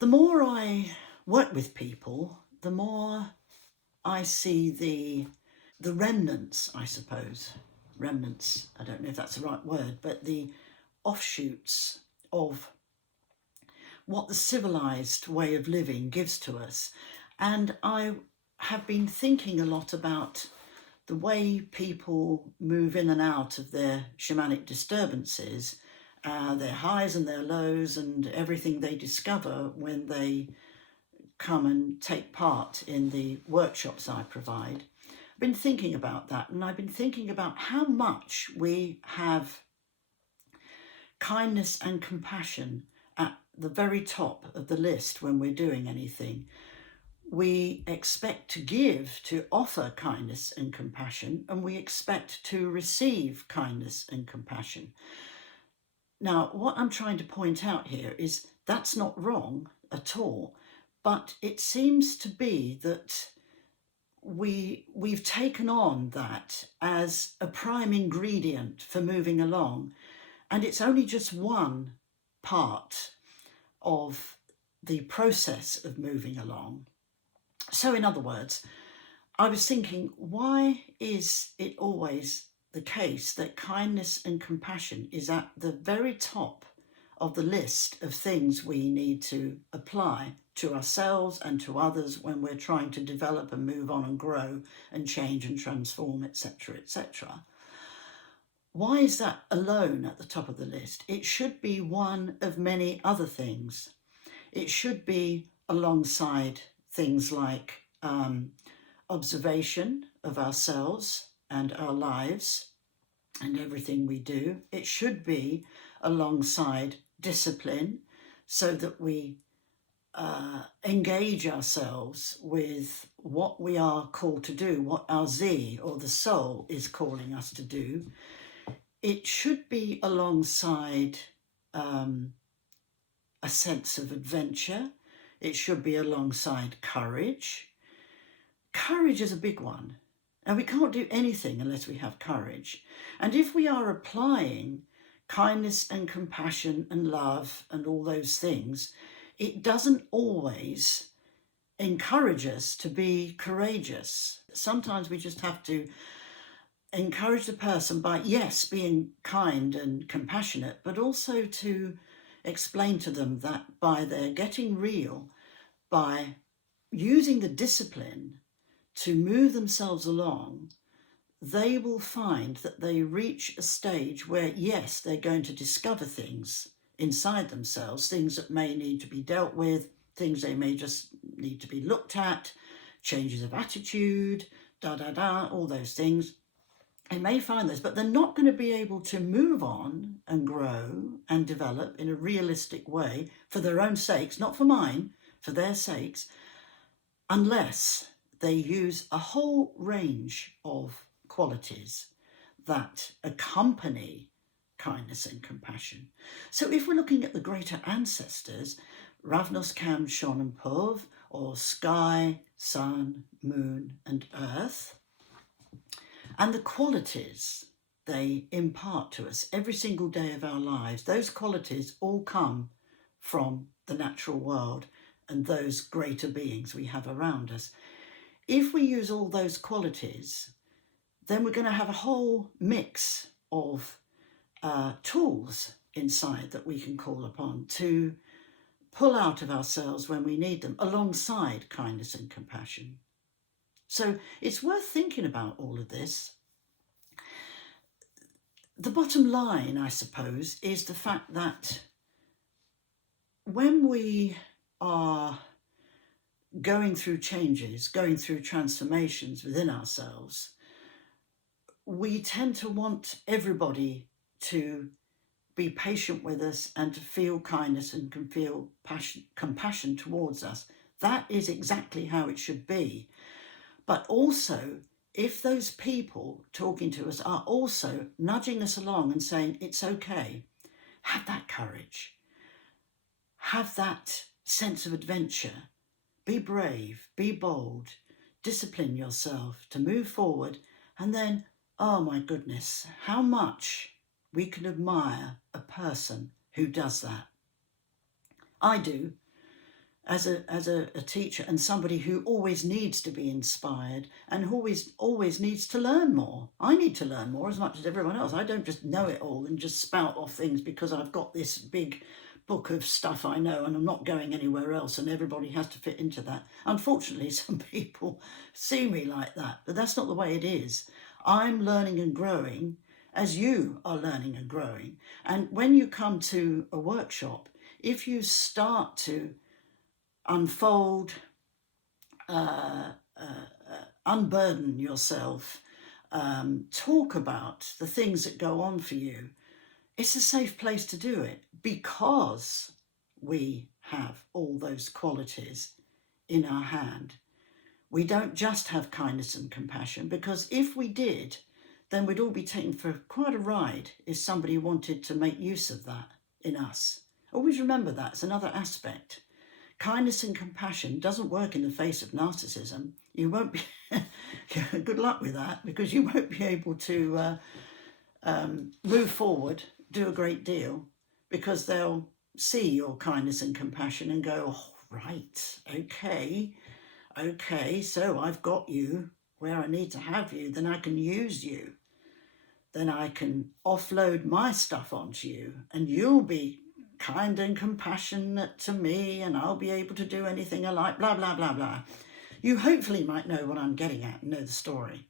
The more I work with people, the more I see the remnants, I suppose. Remnants, I don't know if that's the right word, but the offshoots of what the civilized way of living gives to us. And I have been thinking a lot about the way people move in and out of their shamanic disturbances, their highs and their lows, and everything they discover when they come and take part in the workshops I provide. I've been thinking about that, and I've been thinking about how much we have kindness and compassion at the very top of the list when we're doing anything. We expect to give, to offer kindness and compassion, and we expect to receive kindness and compassion. Now, what I'm trying to point out here is that's not wrong at all, but it seems to be that we've taken on that as a prime ingredient for moving along, and it's only just one part of the process of moving along. So in other words, I was thinking, why is it always the case that kindness and compassion is at the very top of the list of things we need to apply to ourselves and to others when we're trying to develop and move on and grow and change and transform, etc., etc.? Why is that alone at the top of the list? It should be one of many other things. It should be alongside things like observation of ourselves and our lives and everything we do. It should be alongside discipline, so that we engage ourselves with what we are called to do, what our Z or the soul is calling us to do. It should be alongside a sense of adventure. It should be alongside courage. Courage is a big one, and we can't do anything unless we have courage. And if we are applying kindness and compassion and love and all those things, it doesn't always encourage us to be courageous. Sometimes we just have to encourage the person by, yes, being kind and compassionate, but also to explain to them that by their getting real, by using the discipline to move themselves along, they will find that they reach a stage where, yes, they're going to discover things inside themselves, things that may need to be dealt with, things they may just need to be looked at, changes of attitude, all those things. They may find those, but they're not going to be able to move on and grow and develop in a realistic way for their own sakes, not for mine, for their sakes, unless they use a whole range of qualities that accompany kindness and compassion. So if we're looking at the greater ancestors, Ravnos, Kam, Shon and Pov, or sky, sun, moon and earth, and the qualities they impart to us every single day of our lives, those qualities all come from the natural world and those greater beings we have around us. If we use all those qualities, then we're going to have a whole mix of tools inside that we can call upon to pull out of ourselves when we need them, alongside kindness and compassion. So it's worth thinking about all of this. The bottom line, I suppose, is the fact that when we are going through changes, going through transformations within ourselves, we tend to want everybody to be patient with us and to feel kindness and can feel compassion towards us. That is exactly how it should be. But also, if those people talking to us are also nudging us along and saying, it's okay, have that courage, have that sense of adventure, be brave, be bold, discipline yourself to move forward, and then, oh my goodness, how much we can admire a person who does that. I do. as a teacher and somebody who always needs to be inspired and always needs to learn more. I need to learn more as much as everyone else. I don't just know it all and just spout off things because I've got this big book of stuff I know and I'm not going anywhere else and everybody has to fit into that. Unfortunately, some people see me like that, but that's not the way it is. I'm learning and growing as you are learning and growing. And when you come to a workshop, if you start to unfold, unburden yourself, talk about the things that go on for you, it's a safe place to do it because we have all those qualities in our hand. We don't just have kindness and compassion, because if we did, then we'd all be taken for quite a ride if somebody wanted to make use of that in us. Always remember that. It's another aspect. Kindness and compassion doesn't work in the face of narcissism. You won't be, good luck with that, because you won't be able to move forward, do a great deal, because they'll see your kindness and compassion and go, oh, right, okay, so I've got you where I need to have you, then I can use you. Then I can offload my stuff onto you and you'll be kind and compassionate to me and I'll be able to do anything I like, blah, blah, blah, blah. You hopefully might know what I'm getting at and know the story.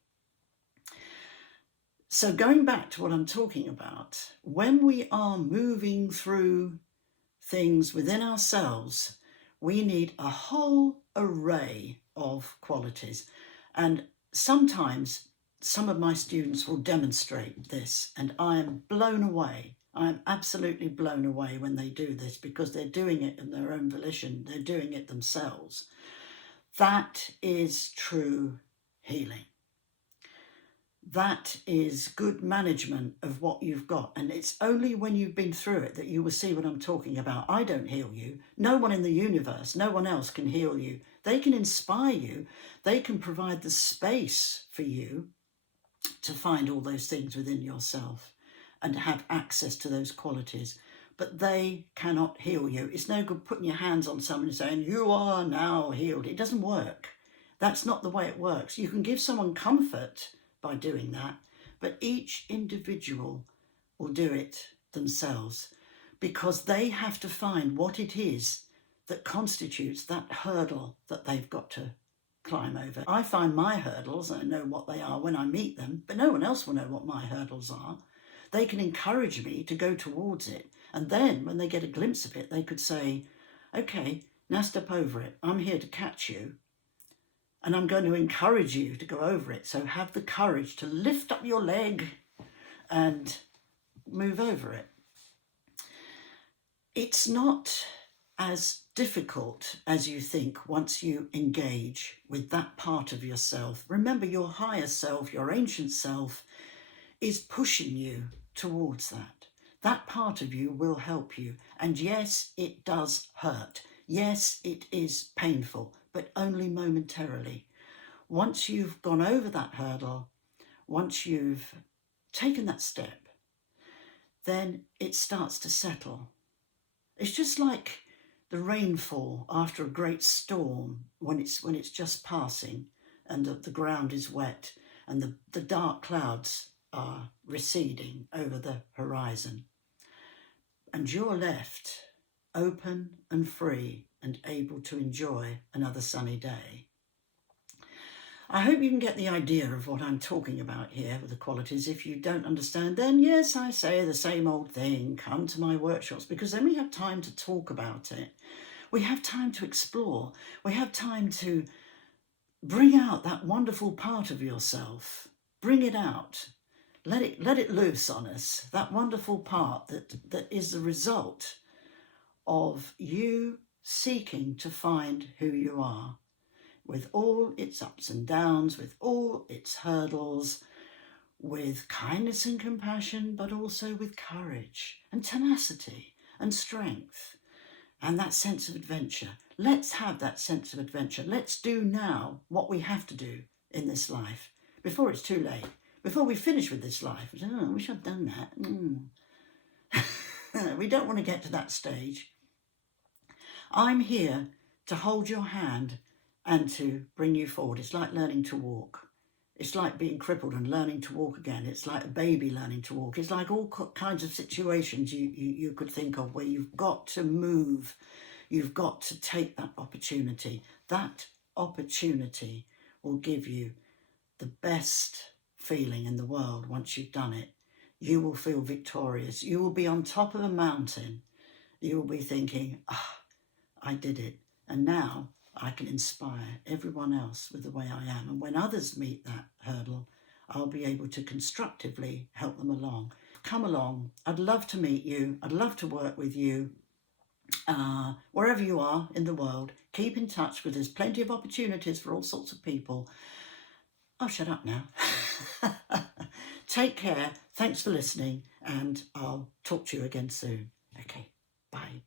So going back to what I'm talking about, when we are moving through things within ourselves, we need a whole array of qualities. And sometimes some of my students will demonstrate this, and I am blown away. I am absolutely blown away when they do this, because they're doing it in their own volition. They're doing it themselves. That is true healing. That is good management of what you've got. And it's only when you've been through it that you will see what I'm talking about. I don't heal you. No one in the universe, no one else can heal you. They can inspire you. They can provide the space for you to find all those things within yourself and have access to those qualities. But they cannot heal you. It's no good putting your hands on someone and saying, you are now healed. It doesn't work. That's not the way it works. You can give someone comfort by doing that, but each individual will do it themselves, because they have to find what it is that constitutes that hurdle that they've got to climb over. I find my hurdles, I know what they are when I meet them, but no one else will know what my hurdles are. They can encourage me to go towards it, and then when they get a glimpse of it, they could say, okay, now step over it. I'm here to catch you. And I'm going to encourage you to go over it. So have the courage to lift up your leg and move over it. It's not as difficult as you think once you engage with that part of yourself. Remember, your higher self, your ancient self, is pushing you towards that. That part of you will help you. And yes, it does hurt. Yes, it is painful, but only momentarily. Once you've gone over that hurdle, once you've taken that step, then it starts to settle. It's just like the rainfall after a great storm, when it's just passing and the ground is wet and the dark clouds are receding over the horizon. And you're left open and free and able to enjoy another sunny day. I hope you can get the idea of what I'm talking about here with the qualities. If you don't understand, then yes, I say the same old thing. Come to my workshops, because then we have time to talk about it. We have time to explore. We have time to bring out that wonderful part of yourself. Bring it out. Let it loose on us. That wonderful part that is the result of you seeking to find who you are, with all its ups and downs, with all its hurdles, with kindness and compassion, but also with courage and tenacity and strength and that sense of adventure. Let's have that sense of adventure. Let's do now what we have to do in this life before it's too late, before we finish with this life. Oh, I wish I'd done that. We don't want to get to that stage. I'm here to hold your hand and to bring you forward. It's like learning to walk. It's like being crippled and learning to walk again. It's like a baby learning to walk. It's like all kinds of situations you could think of where you've got to move. You've got to take that opportunity. That opportunity will give you the best feeling in the world once you've done it. You will feel victorious. You will be on top of a mountain. You will be thinking, I did it. And now I can inspire everyone else with the way I am. And when others meet that hurdle, I'll be able to constructively help them along. Come along. I'd love to meet you. I'd love to work with you. Wherever you are in the world, keep in touch because there's plenty of opportunities for all sorts of people. I'll shut up now. Take care. Thanks for listening, and I'll talk to you again soon. Okay, bye.